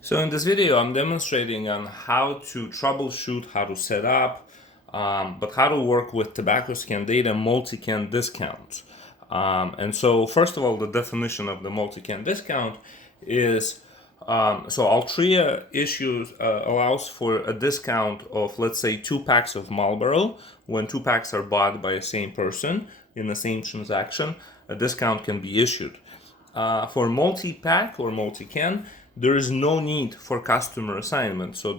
So in this video, I'm demonstrating on how to troubleshoot, how to set up, but how to work with tobacco scan data multi-can discounts. And so first of all, the definition of the multi-can discount is, so Altria allows for a discount of, let's say, 2 packs of Marlboro. When 2 packs are bought by the same person in the same transaction, a discount can be issued. For multi-pack or multi-can, there is no need for customer assignment. So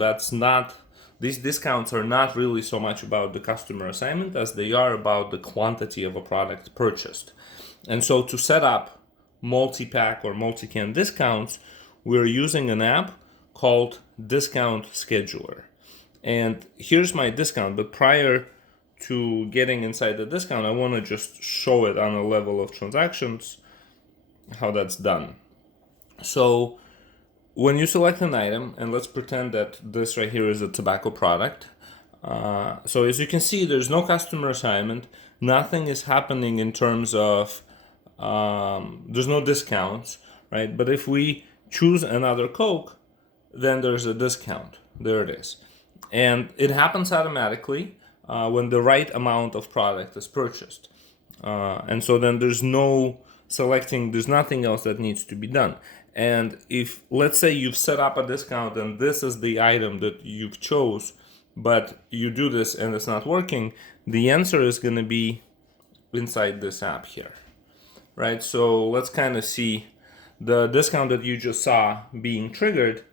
these discounts are not really so much about the customer assignment as they are about the quantity of a product purchased. And so to set up multi-pack or multi-can discounts, we're using an app called Discount Scheduler. And here's my discount, but prior to getting inside the discount, I want to just show it on a level of transactions, how that's done. So when you select an item, and let's pretend that this right here is a tobacco product. So as you can see, there's no customer assignment. Nothing is happening in terms of, there's no discounts, right? But if we choose another Coke, then there's a discount. There it is. And it happens automatically when the right amount of product is purchased. And so then there's nothing else that needs to be done. And if, let's say, you've set up a discount and this is the item that you've chose, but you do this and it's not working, the answer is going to be inside this app here, right? So let's kind of see the discount that you just saw being triggered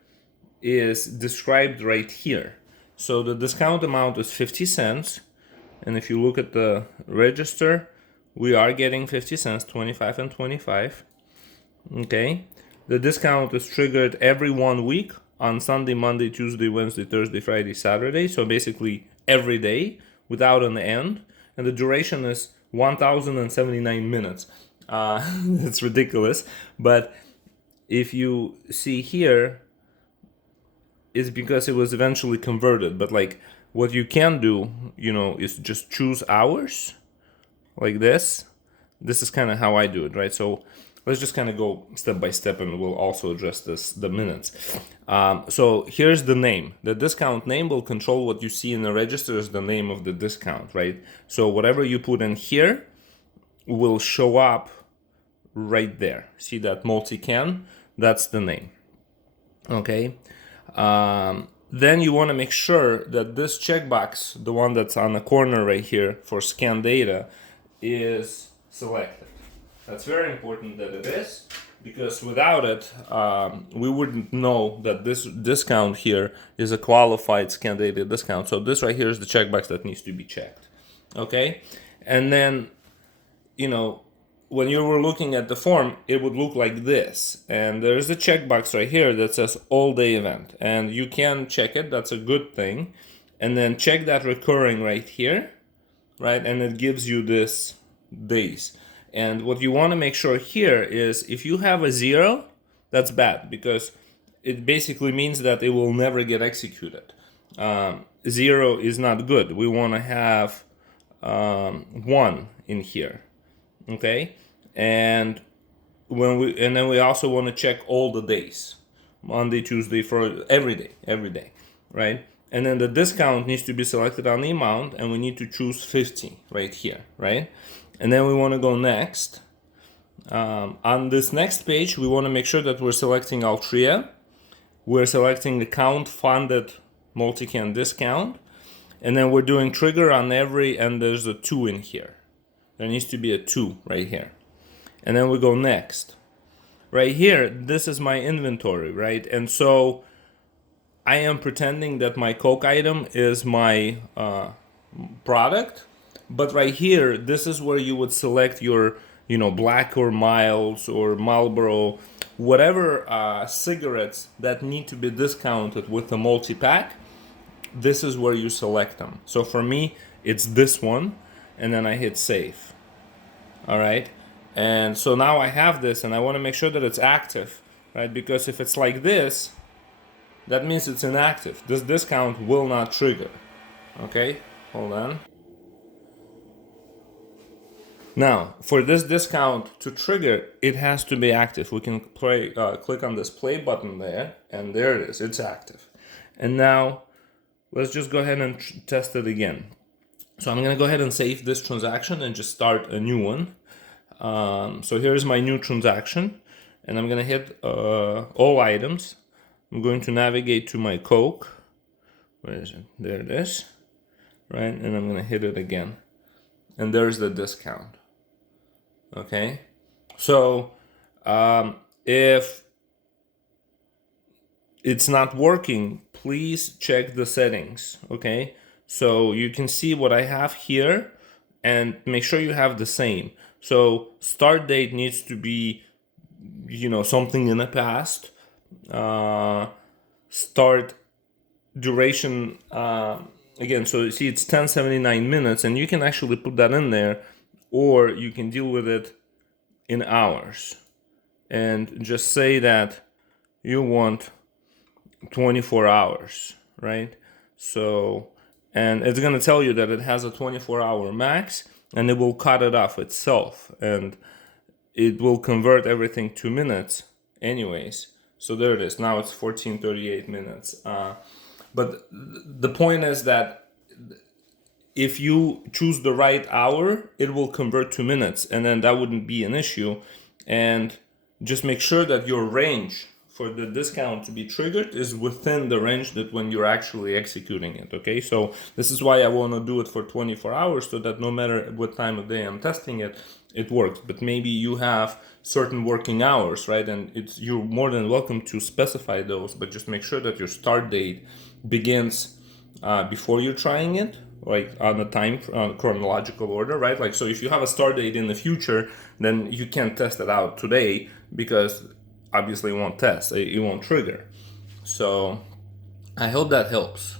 is described right here. So the discount amount is 50 cents. And if you look at the register, we are getting 50 cents, 25 and 25. Okay. The discount is triggered every 1 week on Sunday, Monday, Tuesday, Wednesday, Thursday, Friday, Saturday. So basically every day without an end. And the duration is 1,079 minutes. It's ridiculous. But if you see here, is because it was eventually converted. But like what you can do, is just choose hours like this. This is kind of how I do it, right? So let's just kind of go step by step, and we'll also address the minutes. So here's the name. The discount name will control what you see in the register as the name of the discount, right? So whatever you put in here will show up right there. See that multi-can? That's the name. Okay. Then you want to make sure that this checkbox, the one that's on the corner right here for scan data, is selected. That's very important that it is, because without it, we wouldn't know that this discount here is a qualified scan data discount. So this right here is the checkbox that needs to be checked. Okay, and then, when you were looking at the form, it would look like this. And there's a checkbox right here that says all day event. And you can check it. That's a good thing. And then check that recurring right here, right? And it gives you this days. And what you want to make sure here is if you have a 0, that's bad, because it basically means that it will never get executed. 0 is not good. We want to have 1 in here. Okay, and then we also want to check all the days, Monday, Tuesday, for every day, right? And then the discount needs to be selected on the amount, and we need to choose 50 right here, right? And then we want to go next. On this next page, we want to make sure that we're selecting Altria. We're selecting account funded multi-can discount, and then we're doing trigger on every, and there's a 2 in here. There needs to be a 2 right here. And then we go next. Right here, this is my inventory, right? And so I am pretending that my Coke item is my product. But right here, this is where you would select your, Black or Miles or Marlboro, whatever cigarettes that need to be discounted with the multi-pack. This is where you select them. So for me, it's this one. And then I hit save. All right. And so now I have this, and I want to make sure that it's active, right? Because if it's like this, that means it's inactive. This discount will not trigger. Okay, hold on. Now, for this discount to trigger, it has to be active. We can click on this play button there, and there it is. It's active. And now, let's just go ahead and test it again. So I'm going to go ahead and save this transaction and just start a new one. So here's my new transaction, and I'm going to hit all items. I'm going to navigate to my Coke. Where is it? There it is. Right? And I'm going to hit it again. And there's the discount. Okay? So if it's not working, please check the settings. Okay? So you can see what I have here and make sure you have the same. So start date needs to be, something in the past. Start duration, again, so you see it's 1079 minutes, and you can actually put that in there, or you can deal with it in hours and just say that you want 24 hours, right? So, and it's going to tell you that it has a 24-hour max, and it will cut it off itself, and it will convert everything to minutes anyways. So there it is. Now it's 14:38 minutes. But the point is that if you choose the right hour, it will convert to minutes, and then that wouldn't be an issue. And just make sure that your range for the discount to be triggered is within the range that when you're actually executing it. Okay, so this is why I want to do it for 24 hours, so that no matter what time of day I'm testing it, it works. But maybe you have certain working hours, right? And you're more than welcome to specify those, but just make sure that your start date begins before you're trying it, like on a time chronological order, right? Like, so if you have a start date in the future, then you can't test it out today, because obviously it won't test, it won't trigger. So I hope that helps.